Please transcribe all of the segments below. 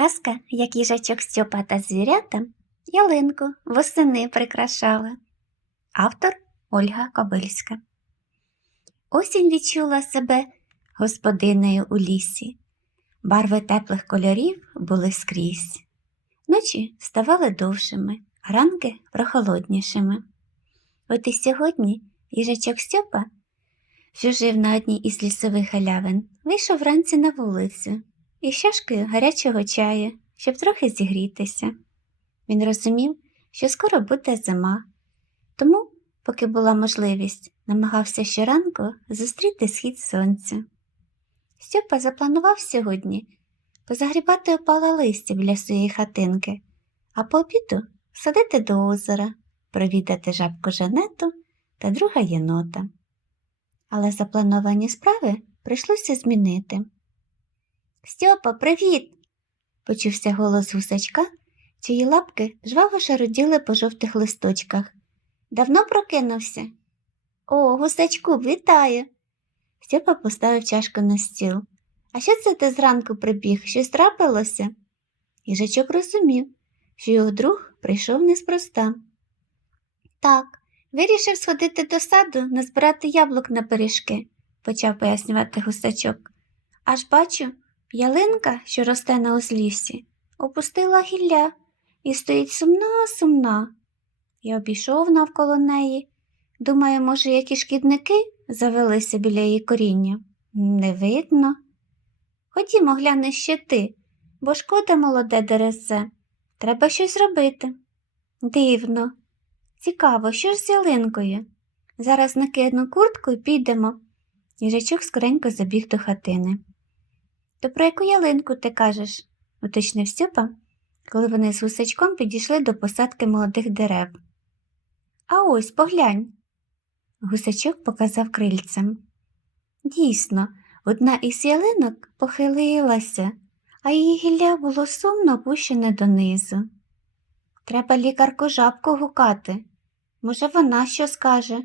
Казка, як їжачок Стьопа та звірята, ялинку восени прикрашала. Автор Ольга Кобильська. Осінь відчула себе господинею у лісі. Барви теплих кольорів були скрізь. Ночі ставали довшими, ранки прохолоднішими. От і сьогодні їжачок Стьопа, що жив на одній із лісових галявин, вийшов вранці на вулицю із чашкою гарячого чаю, щоб трохи зігрітися. Він розумів, що скоро буде зима, тому, поки була можливість, намагався щоранку зустріти схід сонця. Стьопа запланував сьогодні позагрібати опале листя біля своєї хатинки, а по обіду садити до озера, провідати жабку Жанету та друга єнота. Але заплановані справи прийшлося змінити. Стьопа, привіт! почувся голос гусачка, чиї лапки жваво шаруділи по жовтих листочках. Давно прокинувся? О, гусачку, вітаю. Стьопа поставив чашку на стіл. А що це ти зранку прибіг? Щось трапилося? Їжачок розумів, що його друг прийшов неспроста. Так, вирішив сходити до саду, назбирати яблук на пиріжки, почав пояснювати гусачок. Аж бачу, ялинка, що росте на узліссі, опустила гілля і стоїть сумна, сумна. Я обійшов навколо неї. Думаю, може, які шкідники завелися біля її коріння. Не видно. Ходімо, гляни ще ти, бо шкода молоде деревце. Треба щось робити. Дивно. Цікаво, що ж з ялинкою? Зараз накину куртку і підемо. Їжачок скоренько забіг до хатини. То про яку ялинку ти кажеш? уточнив Стьопа, коли вони з гусачком підійшли до посадки молодих дерев. А ось поглянь. Гусачок показав крильцем. Дійсно, одна із ялинок похилилася, а її гілля було сумно опущене донизу. Треба лікарку жабку гукати. Може, вона що скаже.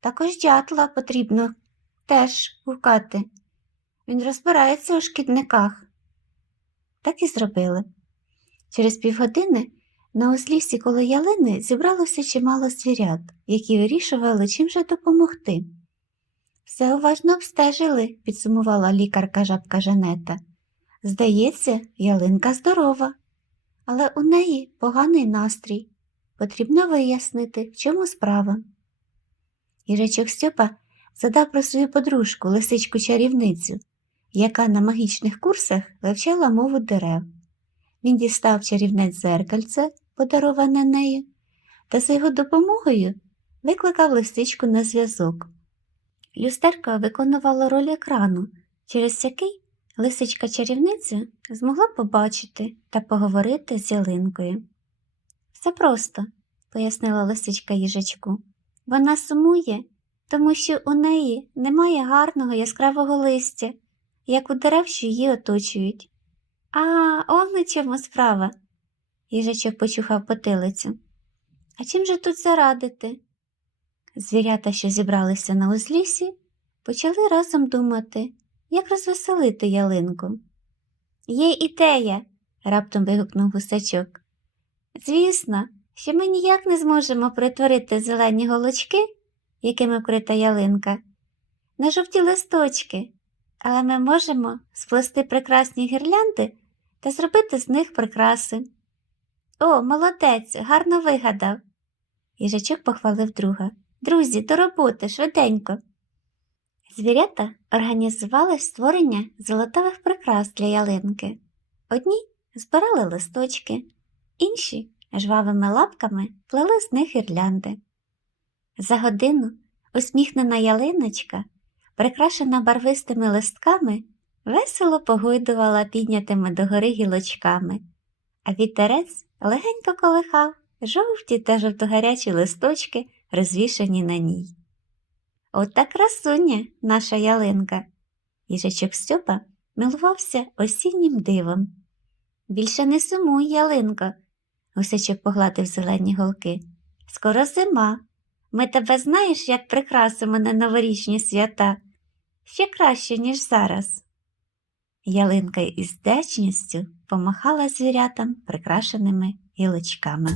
Також дятла потрібно теж гукати. Він розбирається у шкідниках. Так і зробили. Через півгодини на узліссі коло ялини зібралося чимало звірят, які вирішували, чим же допомогти. Все уважно обстежили, підсумувала лікарка жабка Жанета. Здається, ялинка здорова, але у неї поганий настрій. Потрібно вияснити, в чому справа. Їжачок Стьопа задав про свою подружку лисичку чарівницю, яка на магічних курсах вивчала мову дерев. Він дістав чарівне дзеркальце, подароване нею, та за його допомогою викликав лисичку на зв'язок. Люстерка виконувала роль екрану, через який лисичка чарівниця змогла побачити та поговорити з ялинкою. Все просто, пояснила лисичка їжачку. Вона сумує, тому що у неї немає гарного яскравого листя, як у дерев, що її оточують. А, он у чому справа. Їжачок почухав потилицю. А чим же тут зарадити? Звірята, що зібралися на узлісі, почали разом думати, як розвеселити ялинку. Є ідея, раптом вигукнув гусачок. Звісно, що ми ніяк не зможемо притворити зелені голочки, якими вкрита ялинка, на жовті листочки, але ми можемо сплести прекрасні гірлянди та зробити з них прикраси. О, молодець, гарно вигадав. Їжачок похвалив друга. Друзі, до роботи, швиденько. Звірята організували створення золотавих прикрас для ялинки. Одні збирали листочки, інші жвавими лапками плели з них гірлянди. За годину усміхнена ялиночка, прикрашена барвистими листками, весело погойдувала піднятими догори гілочками, а вітерець легенько колихав жовті та жовтогарячі листочки, розвішані на ній. Ота красуня, наша ялинка. Їжачок Стьопа милувався осіннім дивом. Більше не сумуй, ялинко, гусачок погладив зелені голки. Скоро зима. Ми тебе знаєш, як прикрасимо на новорічні свята. Ще краще, ніж зараз. Ялинка із вдячністю помахала звірятам прикрашеними гілочками.